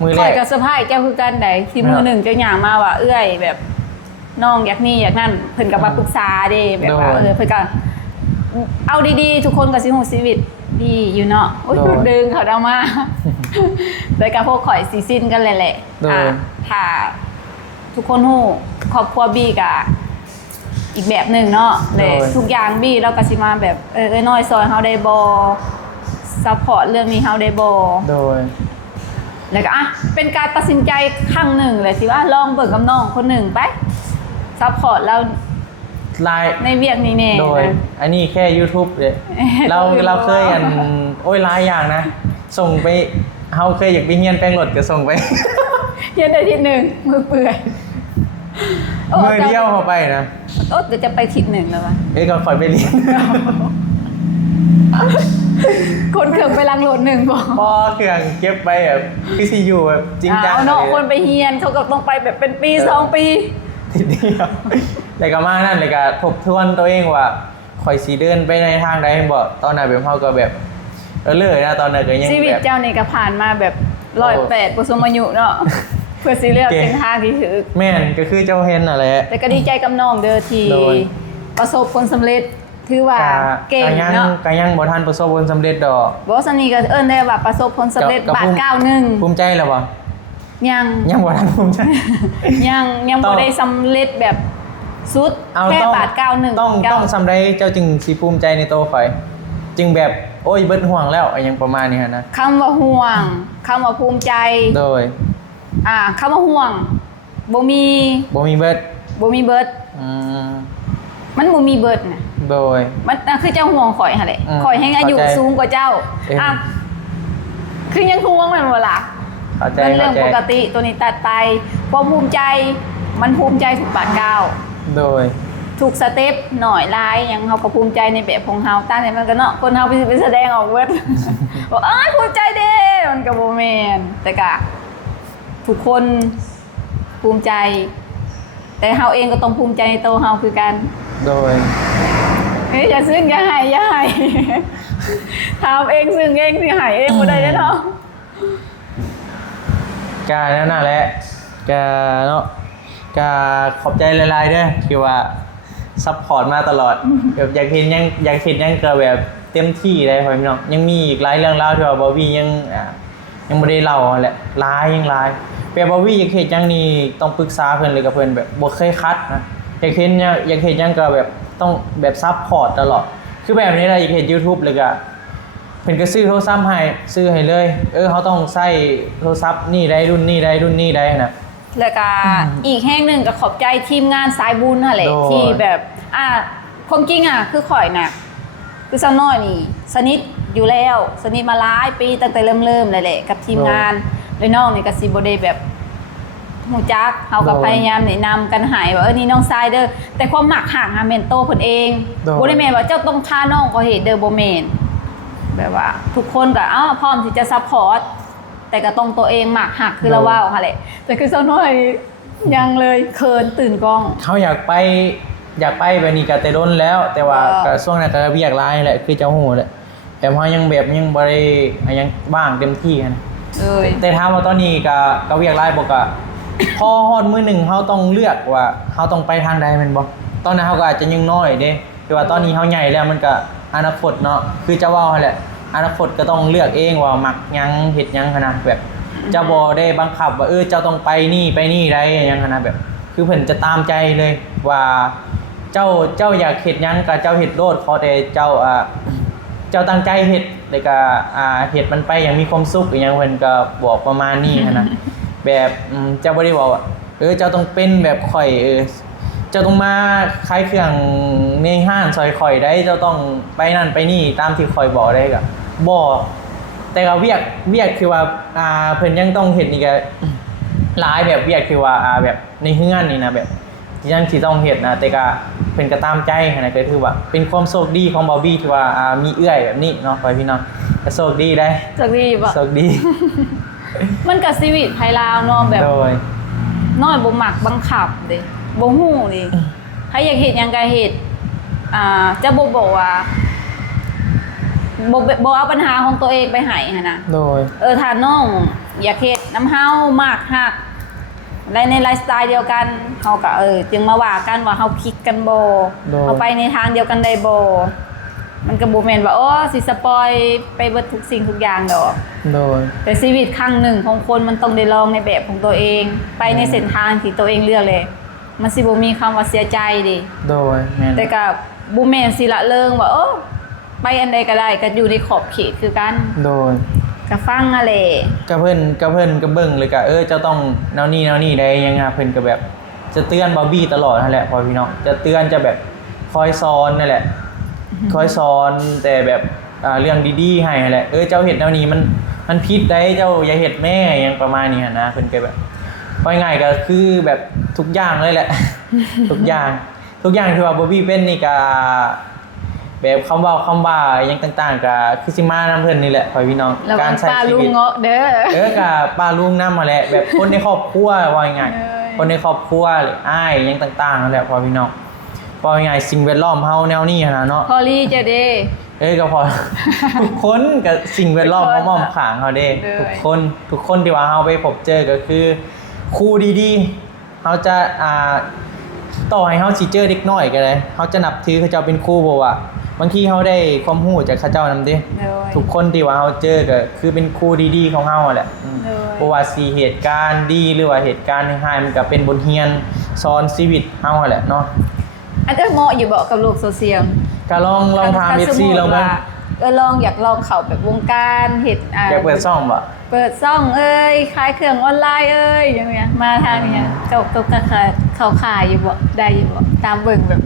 มื้อแร ข่อย ก กับสะพายเจ้าคือกันใดที่มือหนึ่งเจ้าหย่างมาว่าเอื้อยแบบน้องอยากนี่อยากนั่นเพิ่นก็มาปรึกษาเด้แบบว่า โดย เพิ่นก็เอาดีๆ ทุกคนก็สิฮู้ชีวิตดีอยู่เนาะโอ้ย โดย ดึงเขาเอามา โดยการพวกข่อยสิสิ้นกันแหละ โดย ถ้าทุกคนฮู้ครอบครัวบี้ก็อีกแบบหนึงเนาะเลยทุกอย่างบี้เราก็สิมาแบบน้อยซอยเฮาได้บ่ซัพพอร์ตเรื่องนี้เฮาได้บ่ โดย แล้วก็เป็นการตัดสินใจครั้งหนึ่งเลยสิว่าลองเบิกกับน้องคนหนึ่งไปซัพพอร์ตเรา ไลน์ ในเวียกนี้แน่ โดย นะ อันนี้แค่ YouTube เลยเราเคยโอ้ยหลายอย่างนะ ส่งไปเฮาเคยอยากไปเรียนแปลงรถก็ส่งไป เย็นได้ทีหนึ่งมือเปื่อย มือเดียวเข้าไปนะ โอ๊ตเดี๋ยวจะไปทีหนึ่งแล้ววะ เอ้ยก็คอยไปเรียน คนเครื่องไปล้างรถหนึ่งบอก พอเครื่องเก็บไปแบบคือสิอยู่แบบจริงจัง เอาเนาะคนไปเฮียนเขาก็ต้องไปแบบเป็นปี2 ปี ทีเดียวแล้วก็มานั่นเลยก็ทบทวนตัวเองว่าข่อยสิเดินไปในทางใดบ่ตอนนั้นแบบเฮาก็แบบเลยนะตอนนั้นก็ยัง ชีวิต แบบ เจ้านี่ก็ผ่านมาแบบ108ปุสมอายุเนาะ เพื่อสิเลือก เก่ง เส้นทางที่ถือ แม่นก็คือเจ้าเห็นน่ะแหละ แต่ก็ดีใจกับน้องเด้อที่ โดย ประสบผลสำเร็จถือว่าเก่ง ยัง เนาะ ก็ยังบ่ทันประสบผลสำเร็จดอก บอสนี่ก็เอิ้นได้ว่าประสบผลสำเร็จบาท ภูมิใจแล้วบ่ 91ยัง ยังบ่ทันภูมิใจ ยัง ต้ บ่ อง ได้สำเร็จแบบสุด เอา แค่ ต้อง บาท91 ต้องสำเร็จเจ้าจึงสิภูมิใจในตัวข่อยจึงแบบโอ้ยเบิดห่วงแล้วอะไรอย่างประมาณนี้ฮะนะ คำว่าห่วงคำว่าภูมิใจ โดย คำว่าห่วงบ่มี บ่มีเบิด บ่มีเบิด อืม มันบ่มีเบิดน่ะ โดย มันคือเจ้าห่วงข่อยหั่นแหละ อืม ข่อยแฮงอายุ เข้าใจ สูงกว่าเจ้า เอ๊ะ คือยังห่วงแม่นบ่ล่ะ เข้าใจ เป็นเรื่อง เข้าใจ ปกติตัวนี้ตัดไปความภูมิใจมันภูมิใจทุกบาทก้าว โดย ทุกสเต็ปหน่อยลายยังเขาก็ภูมิใจในแบบของเฮาตั้งแต่มันก็เนาะคนเฮาไปแสดงออกเวิร์ด บอกอ้ายภูมิใจเด้มันก็บ่แม่นแต่ก็ทุกคนภูมิใจ แต่เฮาเองก็ต้องภูมิใจในตัวเฮาคือกัน โดย เฮ้ยอย่าซึ้งอย่าให้อย่าให้ ทำเองซึ้งเองสิให้เองบ่ได้เด้อเนาะ กานั่นน่ะแหละกาเนาะกาขอบใจหลายๆเด้อที่ว่าซัพพอร์ตมาตลอดแบบอยากเห็นยังก็แบบเต็มที่เลยพ่อพี่น้องยังมีอีกหลายเรื่องราวที่ว่าบอวี่ยังบ่ได้เล่าแหละหลายแบบบอวี่อยากเฮ็ดยังนี่ต้องปรึกษาเพิ่นเลยกับเพิ่นแบบบ่เคยคัดนะอยากเห็นยังก็แบบต้องแบบซัพพอร์ตตลอดคือแบบนี้แหละอยากเห็น YouTube เลยก็เพิ่นก็ซื้อโทรศัพท์ให้ซื้อให้เลยเขาต้องใช้โทรศัพท์นี่ได้รุ่นนี้ได้นะ แล้วก็อีกแห่งหนึ่งก็ขอบใจทีมงานสายบุญนั่นแหละ โดย ที่แบบความจริงคือข่อยน่ะคือสาวน้อยนี่สนิทอยู่แล้วสนิทมาหลายปีตั้งแต่เริ่มเลยแหละกับทีมงานเลยน้องนี่ก็สิบ่ได้แบบฮู้จักเฮาก็พยายามแนะนำกันให้ว่านี่น้องทรายเด้อแต่ความมักห่างหาแม่นโตเพิ่นเองบ่ได้แม่นว่าเจ้าต้องพาน้องก็เฮ็ดเด้อบ่แม่นแบบว่า ทุกคนก็พร้อมที่จะซัพพอร์ตแต่ก็ต้องตัวเองหมักหักคือเราว่าค่ะแหละแต่คือสาวน้อยยังเลยเขินตื่นกล้อง เขาอยากไปแบบนี้ก็แต่ล้นแล้ว แต่ว่า เออ ก็ช่วงนั้นก็เวียกหลายแหละคือเจ้าหูแหละ แบบเฮายังแบบยังบ่ได้ยังว่างเต็มที่นะ เอ้ย แต่ถามว่าตอนนี้ก็เวียกหลายบ่ก็พอฮอดมื้อหนึงเฮาต้องเลือกว่าเฮาต้องไปทางใดแม่นบ่ตอนนั้นเฮาก็อาจจะยังน้อยเด้แต่ว่าตอนนี้เฮาใหญ่แล้วมันก็อนาคตเนาะคือจะเว้าหั่นแหละอนาคตก็ต้องเลือกเองว่ามักหยังเฮ็ดหยังหันนะแบบจะบ่ได้บังคับว่าเจ้าต้องไปนี่ได้หยังหันนะแบบ คือเพิ่นจะตามใจเลยว่าเจ้าอยากเฮ็ดหยังก็เจ้าเฮ็ดโลดขอแต่เจ้าเจ้าตั้งใจเฮ็ดแล้วก็เฮ็ดมันไปอย่างมีความสุขอีหยังเพิ่นก็บอกประมาณนี้หั้นนะแบบเจ้าบ่ได้บอกว่าเจ้าต้องเป็นแบบข่อยเจ้าต้องมาขายเครื่องในห้างซอยข่อยได้เจ้าต้องไปนั่นไปนี่ตามที่ข่อยบอกได้ก็บอกแต่ก็เวียกคือว่าเพิ่นยังต้องเฮ็ดนี่ก็หลายแบบเวียกคือว่าแบบในเฮือนนี่นะแบบที่ยังสิต้องเฮ็ดนะแต่ก็เพิ่นก็ตามใจหั้นนะก็ถือว่าเป็นความโชคดีของบอบบี้ที่ว่ามีเอื้อยแบบนี้เนาะพ่อพี่น้องก็โชคดีได้ จักดีบ่ โชคดี มันก็ชีวิตภายลาวเนาะแบบ โดย น้อยบ่มักบังคับเด้บ่ฮู้ดิใครอยากเฮ็ดหยังก็เฮ็ดจะบ่บอกว่าบ่เอาปัญหาของตัวเองไปให้หั่นน่ะ โดย ถ้าน้องอยากเฮ็ดน้ำเฮามากฮักและในไลฟ์สไตล์เดียวกันเฮาก็จึงมาว่ากันว่าเฮาคลิกกันบ่เฮาไปในทางเดียวกันได้บ่มันก็บ่แม่นว่าสิสปอยไปเบิดทุกสิ่งทุกอย่างดอก โดย แต่ชีวิตครั้งหนึ่งของคนมันต้องได้ลองในแบบของตัวเอง ไปในเส้นทางที่ตัวเองเลือกเลย มันสิบ่มีคำว่าเสียใจดิ โดยแม่น แต่ก็บ่แม่นสิละเริงว่าไปอันใดก็ได้ก็อยู่ในขอบเขตคือกัน โดย ก็ฟังอะแหละ ก็เพิ่นก็เบิ่งเลยก็เจ้าต้องแนวนี้ได้ยังไงเพิ่นก็แบบจะเตือนบอบบี้ตลอดนั่นแหละพ่อพี่น้องจะเตือนจะแบบคอยสอนนั่นแหละคอยสอนแต่แบบเรื่องดีๆให้นั่นแหละเจ้าเฮ็ดแนวนี้มันผิดได้เจ้าอย่าเฮ็ดแม่อยังประมาณนี้หั่นนะเพิ่นก็แบบง่ายๆก็คือแบบทุกอย่างเลยแหละ ทุกอย่างที่ว่าบอบบี้เป็นนี่ก็แบบคำว่าอยังต่างๆก็คือสิมานำเพิ่นนี่แหละพ่อพี่น้อง ระวั การ ง ใช้ ปลา ชี ลุง วิต เงาะเด้อ กับป้าลุงน้ำมาแหละแบบคนในครอบครัวว่าง่าย เอ้ย คนในครอบครัวหรืออ้ายอยังต่างๆนั่นแหละพ่อพี่น้องว่าง่ายสิ่งแวดล้อมเฮาแนวนี้นะเนาะ พอลี่จะเด้ ก็พอ ทุกคนกับสิ่งแวดล้อม ทุกคน มอมขางเฮาเด้ เด้อ ทุกคนที่ว่าเฮาไปพบเจอก็คือครูดีๆเฮาจะต่อให้เฮาสิเจอเด็กน้อยก็ได้เฮาจะนับถือเขาเจ้าเป็นครูบ่ว่าบางทีเฮาได้ความรู้จากเขาเจ้านำเด้ เด้อ ทุกคนที่ว่าเฮาเจอก็คือเป็นครูดีๆของเฮาแหละเด้อ เพราะว่าสีเหตุการณ์ดีหรือว่าเหตุการณ์ร้ายๆมันก็เป็นบทเรียนสอนชีวิตเฮาแหละเนาะ อันเด้อเหมาะอยู่บ่กับโลกโซเชียล ก็ลองถาม FC เราบ้าง ลองอยากลองเข้าแบบวงการเฮ็ดอยากเปิดซ่องบ่ เปิดซ่องขายเครื่องออนไลน์อย่างเงี้ยมาทางเนี้ยก็เขาขายอยู่บ่ได้อยู่บ่ตามเบิ่งแบบ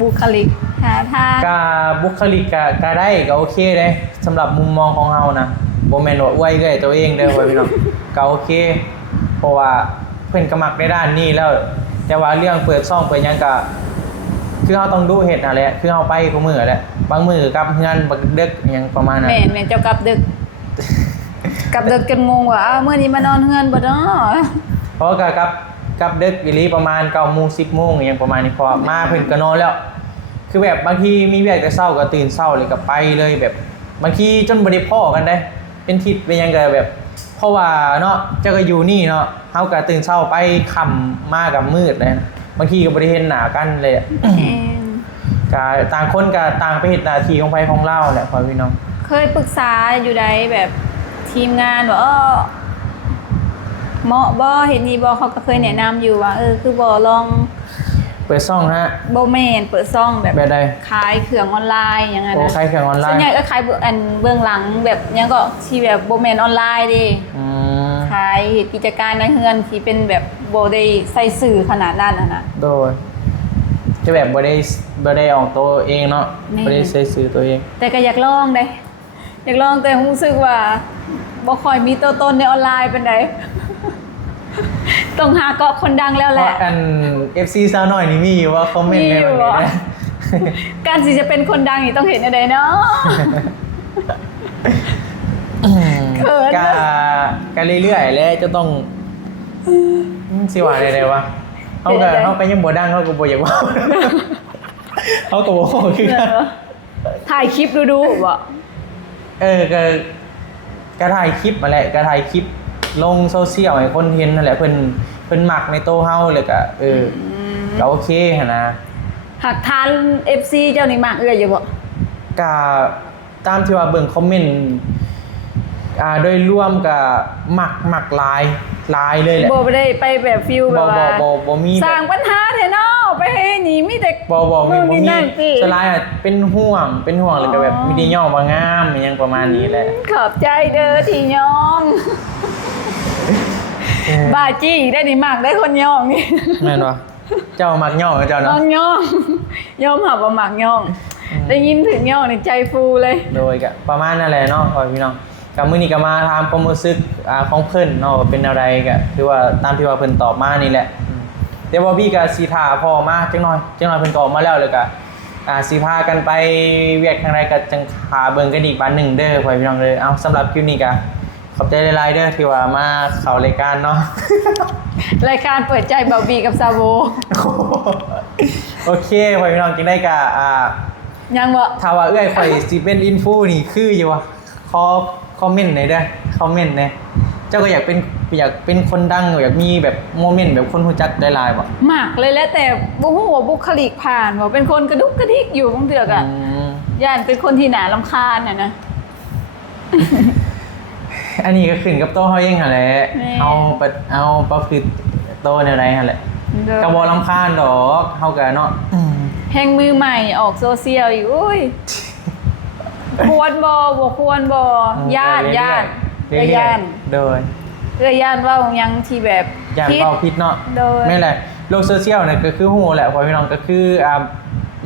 บุคลิกหาทาง ก็บุคลิกก็ได้ก็โอเคเด้สำหรับมุมมองของเฮานะบ่แม่นว่าอวยเด้ตัวเองเด้อไว้พี่น้องก็โอเค เพราะว่าเพิ่นก็มักในด้านนี้แล้ว แต่ว่าเรื่องเปิดซ่องเปิดหยังก็คือเฮาต้องดูเฮ็ดนั่นแหละคือเฮาไปทุกมื้อแหละบางมื้อกับเฮือนบักดึกอหยังประมาณนั้น แม่นเจ้ากลับดึก กลับดึกจนงงว่ามื้อนี้มานอนเฮือนบ่เนาะ เพราะก็กับดึกอีหลีประมาณ 9:00 น 10:00 นอหยังประมาณนี้พอมาเพิ่นก็นอนแล้ว คือแบบบางทีมีเวียกแต่เช้าก็ตื่นเช้าเลยก็ไปเลยแบบบางทีจนบ่ได้พ้อกันได้เป็นทิศเป็นหยังก็แบบ เพราะว่าเนาะเจ้าก็อยู่นี่เนาะเฮาก็ตื่นเช้าไปค่ำมากับมืดเลยนะบางทีก็บ่ได้เห็นหน้ากันเลยอะก็ต่างคนก็ต่างไปเฮ็ดหน้าที่ของไผของเราแหละพ่อพี่น้อง เคยปรึกษาอยู่ใดแบบทีมงานว่าเหมาะบ่เห็นนี่บ่เขาก็เคยแนะนำอยู่ว่าคือบ่ลอง เปิดซ่องฮะ บ่แม่นเปิดซ่องแบบ แบบใด ขายเครื่องออนไลน์อย่างนั้น โอ้ นะ ขายเครื่องออนไลน์ ส่วนใหญ่ก็ขายเบื้องหลังแบบยังก็ที่แบบบ่แม่นออนไลน์ดิ อืม ขายกิจการในเฮือนที่เป็นแบบบ่ได้ใส่สื่อขนาดนั้นน่ะนะ โดยจะแบบบ่ได้ออกตัวเองเนาะ นี่ บ่ได้ใช้สื่อตัวเอง แต่ก็อยากลองเด้อยากลองแต่รู้สึกว่าบ่ค่อยมีตัวตนในออนไลน์ปานใด ต้องหาเกาะคนดังแล้ว เพ แหละ ราะFC สาวน้อยนี่มีอยู่ว่าคอมเมนต์ในวันนี้นะ การสิจะเป็นคนดังนี่ต้องเห็นอะไรเนาะ เขิน ก็เรื่อยๆแล้วจะต้องสิว่าได้วะเฮาก็ยังบ่ดังเฮาก็บ่อยากเว้า เฮาก็บ่ฮู้คือกัน ถ่ายคลิปดูบ่ ก็ถ่ายคลิปมาแหละก็ถ่ายคลิปลงโซเชียลให้คนเห็นนั่นแหละเพิ่นมักในโตเฮาเลยก็ก็โอเคหั่นนะ หักทาน FC เจ้านี่มากเอื้อยอยู่บ่ ก็ตามที่ว่าเบิ่งคอมเมนต์โดยรวมก็มักหลายเลยแหละ บ่ได้ไปแบบฟิลแบบว่า บ่มี สร้างปัญหาแท้เนาะไปให้หนีมีแต่ บ่มี นู่นนี่นั่นสิ สลายเป็นห่วงแล้วก็แบบมีได้ย่อมางามอหยังประมาณนี้แหละ ขอบใจเด้อที่ยอง บาจี้ได้นี่มากได้คนยองนี่ แม่นบ่เจ้ามักย่อกับเจ้า น้ เนาะ องยองยอมหับว่าหมักยอง ได้ยินถึงยองในใจฟูเลย โดยก็ประมาณนั่นแหละเนาะพ่อพี่น้องก็มื้อนี้ก็มาถามความรู้สึกของเพิ่นเนาะว่าเป็นอะไรก็คือว่าตามที่ว่าเพิ่นตอบมานี่แหละเดี๋ยวบ่พี่ก็สิท่าพ่อมาจังหน่อยเพิ่นก็ออกมาแล้วก็สิพากันไปเวียกทางใดก็จังหาเบิ่งกันอีกบานหนึ่งเด้อพ่อพี่น้องเด้อเอาสำหรับคลิปนี้ก็ขอบใจหลายๆเด้อที่ว่ามาเข้ารายการเนาะ รายการเปิดใจเบาบีกับซาโบ โอเคพ่อพี่น้องจังได้ก็ยังบ่ ถ้าว่าเอื้อยข่อยสิเป็นอินฟูนี่คืออยู่วะขอคอมเมนต์หน่อยเด้อคอมเมนต์หน่อยเจ้าก็อยากเป็นคนดังอยากมีแบบโมเมนต์แบบคนรู้จักได้หลายบ่ หมากเลยแล้วแต่บ่ฮู้ว่าบุคลิกผ่านบ่เป็นคนกระดุกกระดิกอยู่บางเทื่อก็ย่านเป็นคนที่น่ารำคาญน่ะนะ อันนี้ก็ขึ้นกับโตเฮาเองหั่นแหละ แม่ เอาประพฤติโตแนวใดหั่นแหละ เด้อ ก็บ่รำคาญดอกเฮาก็เนาะ แห่งมือใหม่ออกโซเชียลอยู่อุ้ยควรบ่ควรบ่ย่าน เรื่อยๆ ย่าน โดย ย่านว่ายังที่แบบ อย่าง ผิด เบาพิษเนาะ โดย ไม่แหละโลกโซเชียลเนี่ยก็คือฮู้แหละพ่อพี่น้องก็คือ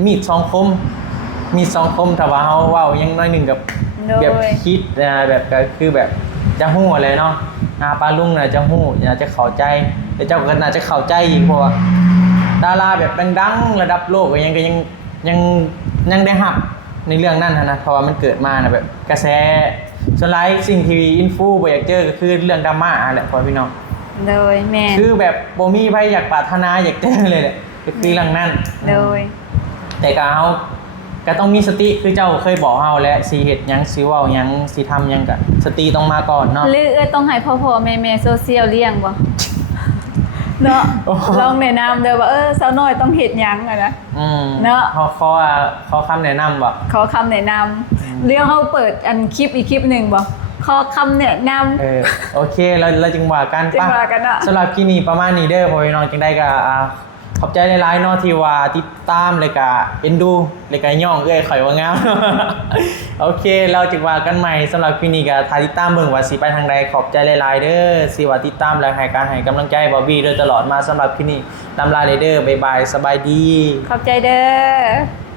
มีดสองคมถ้าว่าเฮาเว้ายังน้อยหนึงกับ โดย แบบคิดแบบก็คือแบบจะฮู้อะไรเนาะปลาลุงน่ะจะฮู้น่าจะเข้าใจแต่เจ้าก็น่าจะเข้าใจอีกเพราะว่าดาราแบบดังๆระดับโลกก็ยังได้รับในเรื่องนั้นนะเพราะว่ามันเกิดมานะแบบกระแสส่วนหลายสิ่งที่อินฟูบ่อยากเจอก็คือเรื่องดราม่าแหละพ่อพี่น้อง โดยแม่น คือแบบบ่มีไผอยากปรารถนาอยากเจอเลยแหละก็คือเรื่องนั้น โดย แต่ก็เอาก็ต้องมีสติคือเจ้าเคยบอกเฮาแล้วสิเฮ็ดหยังสิเว้าหยังสิทำหยังก็สติต้องมาก่อนเนาะ หรือต้องให้พ่อๆแม่ๆโซเชียลเลี้ยงบ่ เนาะ โอ้โห ลองแนะนำเด้อว่าสาวน้อยต้องเฮ็ดหยังอะนะ เนาะ ขอคำแนะนำบ่ ขอคำแนะนำเรื่องเฮาเปิดอันคลิปอีกคลิปหนึงบ่ขอคำแนะนำ โอเคเราจึงว่ากัน จึงว่ากันเนาะ สำหรับคลิปนี้ประมาณนี้เด้อพ่อพี่น้องจังได้ก็ขอบใจหลายๆเนาะที่ว่าติดตามเลยก็เอ็นดูเลยก็ย่องเอ้ยข่อยว่างาม โอเคเราจึงว่ากันใหม่สำหรับคลิปนี้ก็ถ้าติดตามเบิ่งว่าสิไปทางใดขอบใจหลายๆเด้อสิว่าติดตามและให้การให้กำลังใจบอบบี้โดยตลอดมาสำหรับคลิปนี้ลำลาเลยเด้อบ๊ายบายสบายดี ขอบใจเด้อ